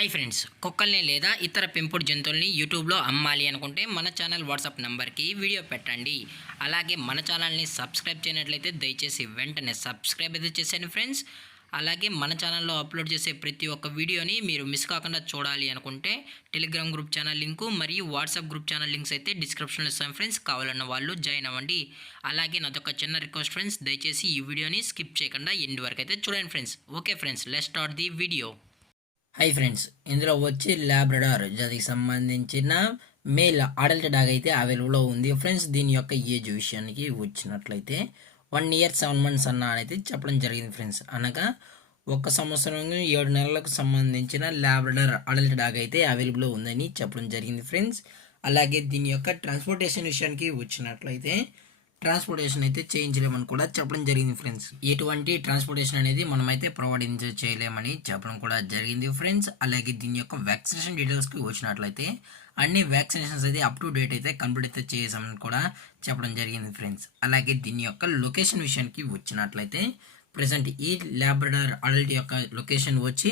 Hi friends, కుక్కల్ని లేదా ఇతర పెంపుడు జంతువుల్ని యూట్యూబ్లో అమ్మాలి అనుకుంటే మన ఛానల్ వాట్సాప్ నెంబర్కి వీడియో పెట్టండి. అలాగే మన ఛానల్ని సబ్స్క్రైబ్ చేయనట్లయితే దయచేసి వెంటనే సబ్స్క్రైబ్ అయితే చేసేయండి ఫ్రెండ్స్. అలాగే మన ఛానల్లో అప్లోడ్ చేసే ప్రతి ఒక్క వీడియోని మీరు మిస్ కాకుండా చూడాలి అనుకుంటే టెలిగ్రామ్ గ్రూప్ ఛానల్ లింకు మరియు వాట్సాప్ గ్రూప్ ఛానల్ లింక్స్ అయితే డిస్క్రిప్షన్లో ఇస్తాను ఫ్రెండ్స్. కావాలన్న వాళ్ళు జాయిన్ అవ్వండి. అలాగే నాదొక చిన్న రిక్వెస్ట్ ఫ్రెండ్స్, దయచేసి ఈ వీడియోని స్కిప్ చేయకుండా ఎండ్ వరకు అయితే చూడండి friends. Okay friends, let's start the video. Hi friends, ఇందులో వచ్చి ల్యాబ్రడార్ జాతికి సంబంధించిన మేల్ అడల్ట్ డాగ్ అయితే అవైలబుల్లో ఉంది ఫ్రెండ్స్. దీని యొక్క ఏజ్ విషయానికి వచ్చినట్లయితే 1 year 7 months అయితే చెప్పడం జరిగింది ఫ్రెండ్స్. అనగా 1 సంవత్సరం 7 నెలలకు సంబంధించిన ల్యాబ్రడార్ అడల్ట్ డాగ్ అయితే అవైలబుల్లో ఉందని చెప్పడం జరిగింది ఫ్రెండ్స్. అలాగే దీని యొక్క ట్రాన్స్పోర్టేషన్ విషయానికి వచ్చినట్లయితే ట్రాన్స్పోర్టేషన్ అయితే చేయించలేమని కూడా చెప్పడం జరిగింది ఫ్రెండ్స్. ఎటువంటి ట్రాన్స్పోర్టేషన్ అనేది మనమైతే ప్రొవైడ్ చేయలేమని చెప్పడం కూడా జరిగింది ఫ్రెండ్స్. అలాగే దీని యొక్క వ్యాక్సినేషన్ డీటెయిల్స్కి వచ్చినట్లయితే అన్ని వ్యాక్సినేషన్స్ అయితే అప్ టు డేట్ అయితే కంప్లీట్ అయితే చేసామని కూడా చెప్పడం జరిగింది ఫ్రెండ్స్. అలాగే దీని యొక్క లొకేషన్ విషయానికి వచ్చినట్లయితే ప్రజెంట్ ఈ ల్యాబ్రడార్ అడల్ట్ యొక్క లొకేషన్ వచ్చి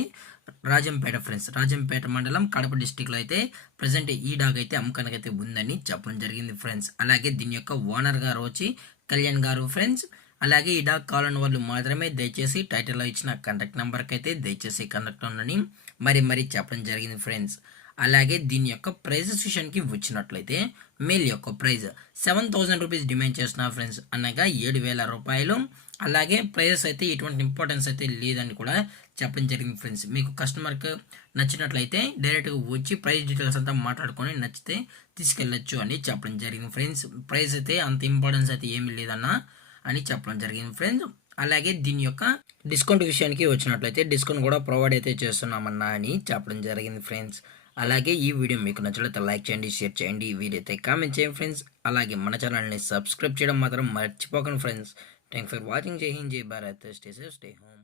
రాజంపేట ఫ్రెండ్స్. రాజంపేట మండలం, కడప డిస్టిక్లో అయితే ప్రజెంట్ ఈ డాగ్ అయితే అమ్మకానికి అయితే ఉందని చెప్పడం జరిగింది ఫ్రెండ్స్. అలాగే దీని యొక్క ఓనర్ గారు వచ్చి కళ్యాణ్ గారు ఫ్రెండ్స్. అలాగే ఈ డాగ్ కావాలని వాళ్ళు మాత్రమే దయచేసి టైటిల్లో ఇచ్చిన కాంటాక్ట్ నెంబర్కి అయితే దయచేసి కాంటాక్ట్ ఉందని మరీ చెప్పడం జరిగింది ఫ్రెండ్స్. అలాగే దీని యొక్క ప్రైజెస్ విషయానికి వచ్చినట్లయితే మేల్ యొక్క ప్రైజ్ 7,000 రూపీస్ డిమాండ్ చేస్తున్నారు ఫ్రెండ్స్, అనగా 7,000 రూపాయలు. అలాగే ప్రైజెస్ అయితే ఎటువంటి ఇంపార్టెన్స్ అయితే లేదని కూడా చెప్పడం జరిగింది ఫ్రెండ్స్. మీకు కస్టమర్కి నచ్చినట్లయితే డైరెక్ట్గా వచ్చి ప్రైస్ డీటెయిల్స్ అంతా మాట్లాడుకొని నచ్చితే తీసుకెళ్ళచ్చు అని చెప్పడం జరిగింది ఫ్రెండ్స్. ప్రైస్ అయితే అంత ఇంపార్టెన్స్ అయితే ఏమీ లేదన్నా అని చెప్పడం జరిగింది ఫ్రెండ్స్. అలాగే దీని యొక్క డిస్కౌంట్ విషయానికి వచ్చినట్లయితే డిస్కౌంట్ కూడా ప్రొవైడ్ అయితే చేస్తున్నామన్నా అని చెప్పడం జరిగింది ఫ్రెండ్స్. అలాగే ఈ వీడియో మీకు నచ్చినట్లయితే లైక్ చేయండి, షేర్ చేయండి, ఈ వీడియో అయితే కామెంట్ చేయండి ఫ్రెండ్స్. అలాగే మన ఛానల్ని సబ్స్క్రైబ్ చేయడం మాత్రం మర్చిపోకండి ఫ్రెండ్స్. Thanks for watching. జై హింద్, జై Bharat, stay safe, stay home.